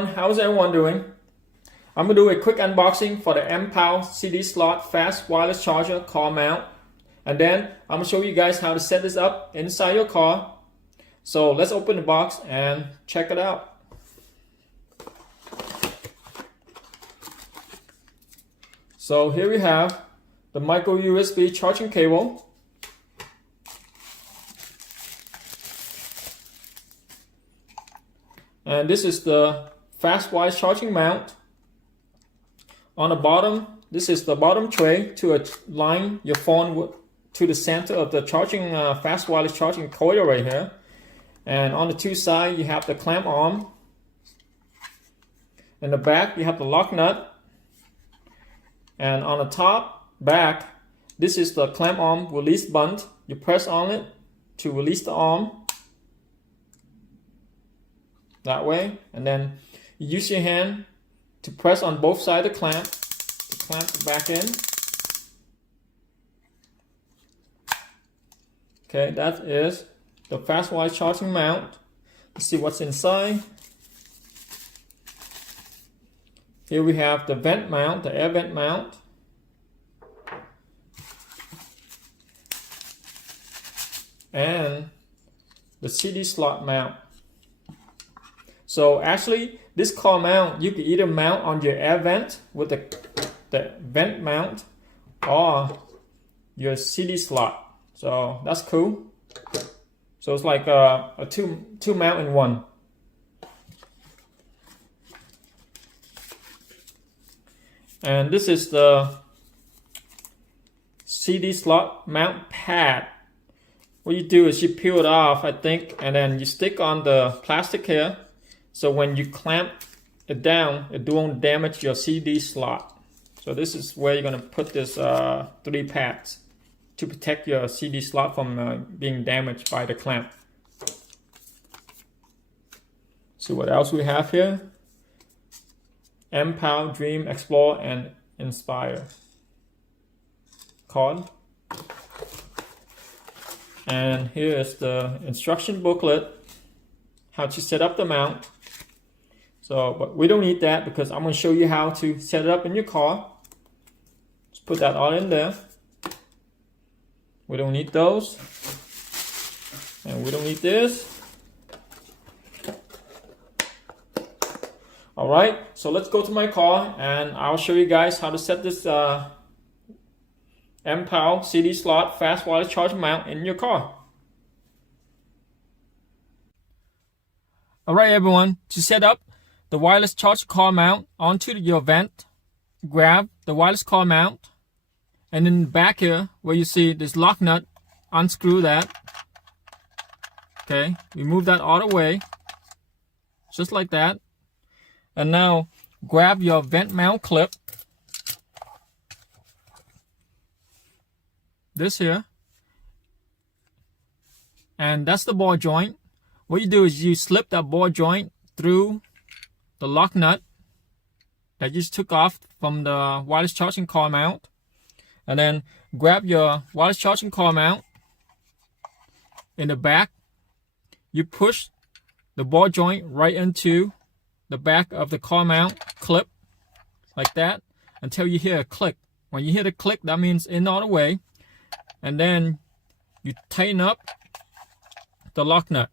everyone, how's everyone doing? I'm going to do a quick unboxing for the Mpow CD slot fast wireless charger car mount. And then I'm going to show you guys how to set this up inside your car. So let's open the box and check it out. So here we have the micro USB charging cable. And this is the fast wireless charging mount. On the bottom, this is the bottom tray to align your phone to the center of the charging fast wireless charging coil right here. And on the two sides, you have the clamp arm. In the back, you have the lock nut. And on the top, back, this is the clamp arm release button. You press on it to release the arm. That way, and then you use your hand to press on both sides of the clamp to clamp it back in. Okay, that is the fast wireless charging mount. Let's see what's inside. Here we have the vent mount, the air vent mount. And the CD slot mount. So actually, this car mount, you can either mount on your air vent with the vent mount or your CD slot. So that's cool. So it's like a two mount in one. And this is the CD slot mount pad. What you do is you peel it off, I think, and then you stick on the plastic here. So when you clamp it down, it won't damage your CD slot. So this is where you're going to put this 3 pads to protect your CD slot from being damaged by the clamp. See what else we have here. Mpow, Dream, Explore, and Inspire card. And here is the instruction booklet, how to set up the mount. So, but we don't need that because I'm going to show you how to set it up in your car. Just put that all in there. We don't need those. And we don't need this. Alright, so let's go to my car and I'll show you guys how to set this Mpow CD slot fast wireless charging mount in your car. Alright everyone, to set up the wireless charge car mount onto your vent, grab the wireless car mount, and in the back here where you see this lock nut, unscrew that. Okay, remove that all the way, just like that. And now grab your vent mount clip, this here, and that's the ball joint. What you do is you slip that ball joint through the lock nut that you just took off from the wireless charging car mount, and then grab your wireless charging car mount. In the back, you push the ball joint right into the back of the car mount clip like that until you hear a click. When you hear the click, that means in all the way. And then you tighten up the lock nut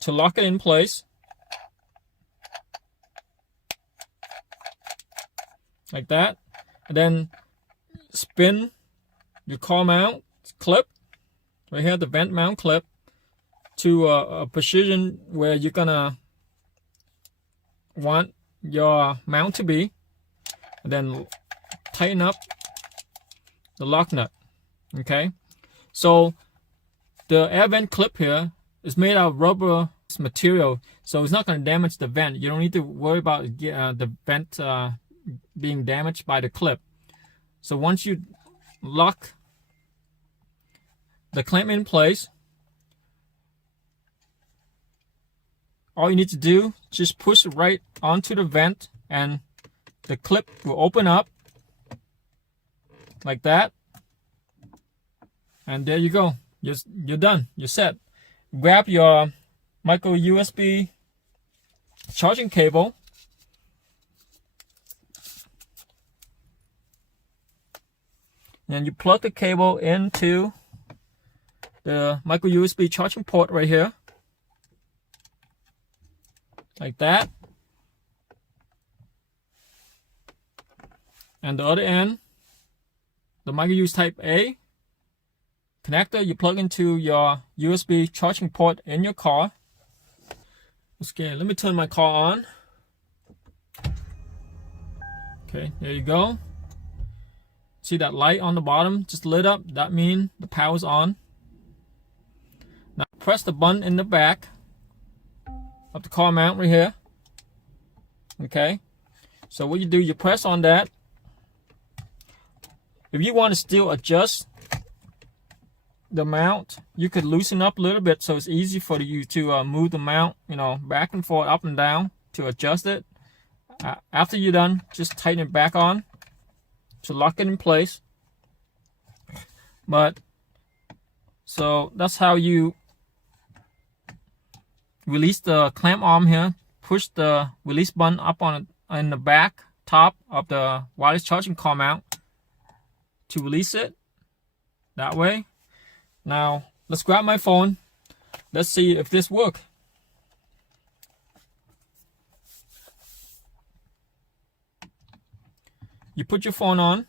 to lock it in place like that, and then spin your car mount clip right here, the vent mount clip, to a position where you're gonna want your mount to be, and then tighten up the lock nut. Okay, so the air vent clip here is made out of rubber material, so it's not going to damage the vent. You don't need to worry about the vent being damaged by the clip. So once you lock the clamp in place, all you need to do, just push it right onto the vent and the clip will open up like that. And there you go. You're done. You're set. Grab your micro USB charging cable And you plug the cable into the micro USB charging port right here, like that. And the other end, the micro USB Type A connector, you plug into your USB charging port in your car. Okay, let me turn my car on. Okay, there you go. See that light on the bottom just lit up? That means the power's on. Now press the button in the back of the car mount right here. Okay, so what you do, you press on that. If you want to still adjust the mount, you could loosen up a little bit so it's easy for you to move the mount, back and forth, up and down to adjust it. After you're done, just tighten it back on to lock it in place. But so that's how you release the clamp arm here. Push the release button up on in the back top of the wireless charging car mount to release it that way. Now let's grab my phone. Let's see if this works. You put your phone on,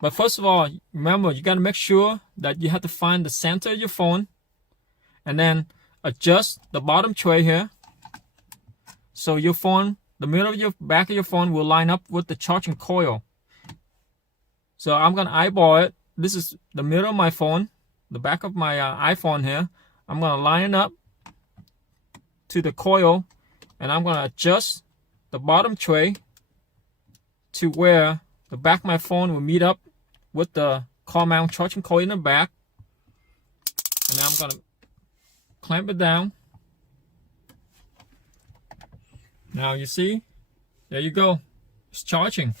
but first of all, remember, you got to make sure that you have to find the center of your phone and then adjust the bottom tray here so your phone, the middle of your back of your phone will line up with the charging coil. So I'm gonna eyeball it. This is the middle of my phone, the back of my iPhone here. I'm gonna line it up to the coil, and I'm gonna adjust the bottom tray to where the back of my phone will meet up with the car mount charging coil in the back. And now I'm gonna clamp it down. Now you see, there you go, it's charging.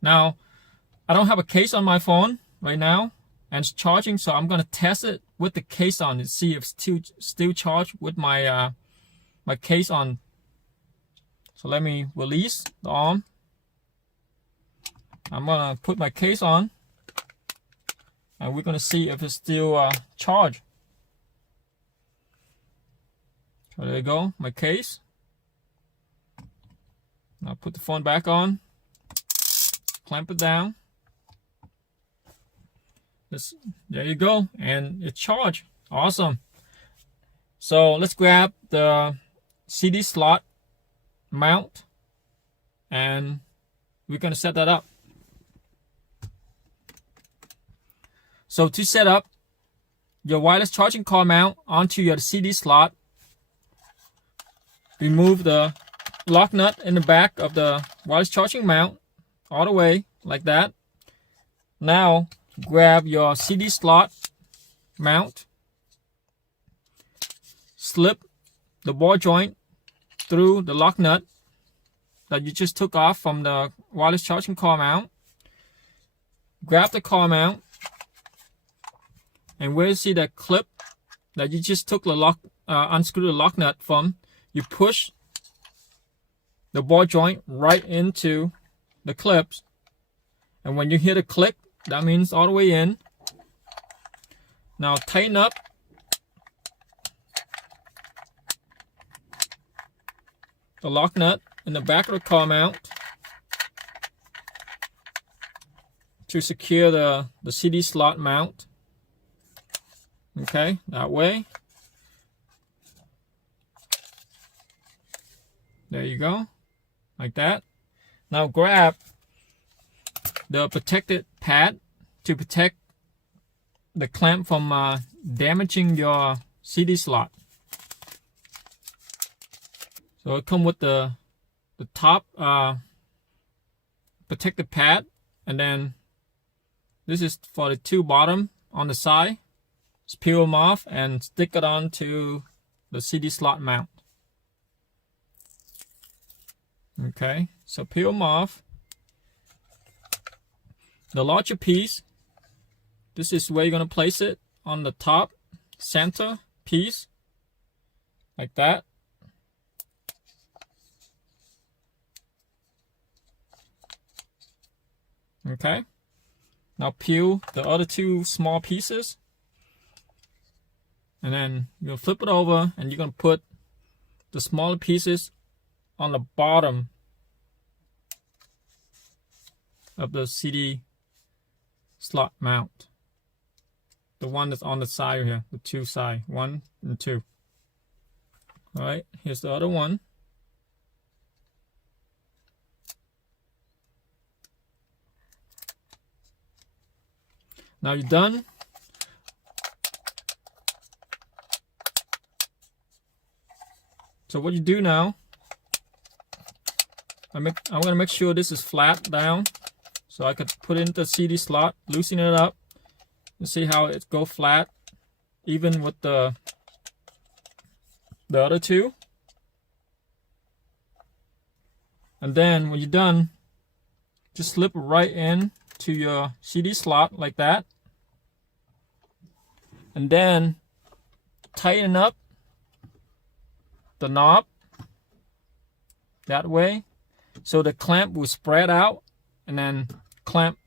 Now I don't have a case on my phone right now and it's charging, so I'm gonna test it with the case on to see if it's still charged with my my case on. So let me release the arm. I'm gonna put my case on and we're gonna see if it's still charged. So there you go, my case. Now put the phone back on, clamp it down. There you go, and it's charged. Awesome. So let's grab the CD slot mount and we're gonna set that up. So to set up your wireless charging car mount onto your CD slot, remove the lock nut in the back of the wireless charging mount all the way like that. Now grab your CD slot mount, slip the ball joint through the lock nut that you just took off from the wireless charging car mount. Grab the car mount, and where you see that clip that you just took the lock, unscrew the lock nut from, you push the ball joint right into the clips, and when you hear the click, that means all the way in. Now tighten up the lock nut in the back of the car mount to secure the CD slot mount. Okay, that way. There you go, like that. Now grab the protected pad to protect the clamp from damaging your CD slot. So it comes with the top protected pad, and then this is for the two bottom on the side. Just peel them off and stick it onto the CD slot mount. Okay, so peel them off. The larger piece, this is where you're going to place it on the top center piece, like that. Okay, Now peel the other two small pieces. And then you'll flip it over and you're going to put the smaller pieces on the bottom of the CD slot mount. The one that's on the side here, the two side, 1 and 2. Alright, here's the other one. Now you're done. So what you do now, I'm going to make sure this is flat down, so I could put it into the CD slot, loosen it up, and see how it go flat, even with the other two. And then when you're done, just slip it right in to your CD slot like that, and then tighten up the knob that way so the clamp will spread out and then clamp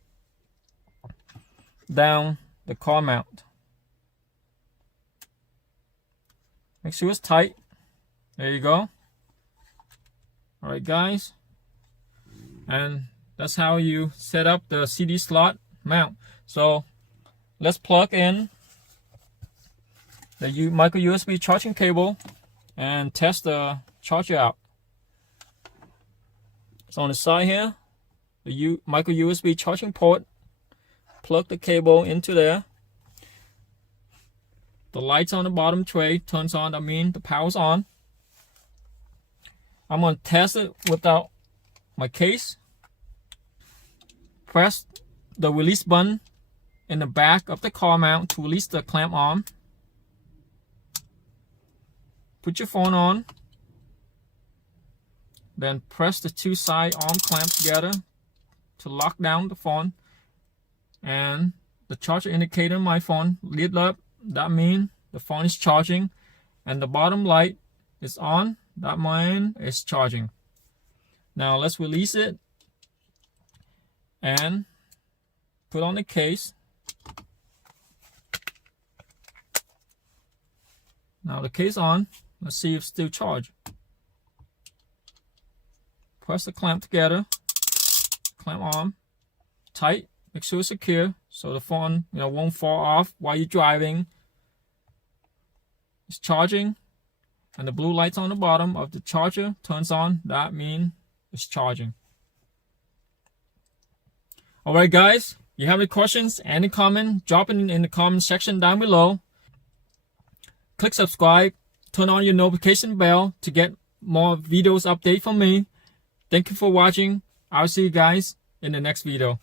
down the car mount. Make sure it's tight. There you go. Alright guys, and that's how you set up the CD slot mount. So let's plug in the micro USB charging cable and test the charger out. So on the side here, the micro USB charging port, plug the cable into there. The lights on the bottom tray turns on, that means the power's on. I'm going to test it without my case. Press the release button in the back of the car mount to release the clamp arm. Put your phone on, then press the two side arm clamps together to lock down the phone, and the charger indicator on my phone lit up. That means the phone is charging, and the bottom light is on. That means it's charging. Now let's release it and put on the case. Now the case on. Let's see if it's still charged. Press the clamp together, clamp arm tight, make sure it's secure so the phone won't fall off while you're driving. It's charging, and the blue lights on the bottom of the charger turns on. That means it's charging. Alright guys, you have any questions, any comment, drop it in the comment section down below. Click subscribe, turn on your notification bell to get more videos update from me. Thank you for watching. I'll see you guys in the next video.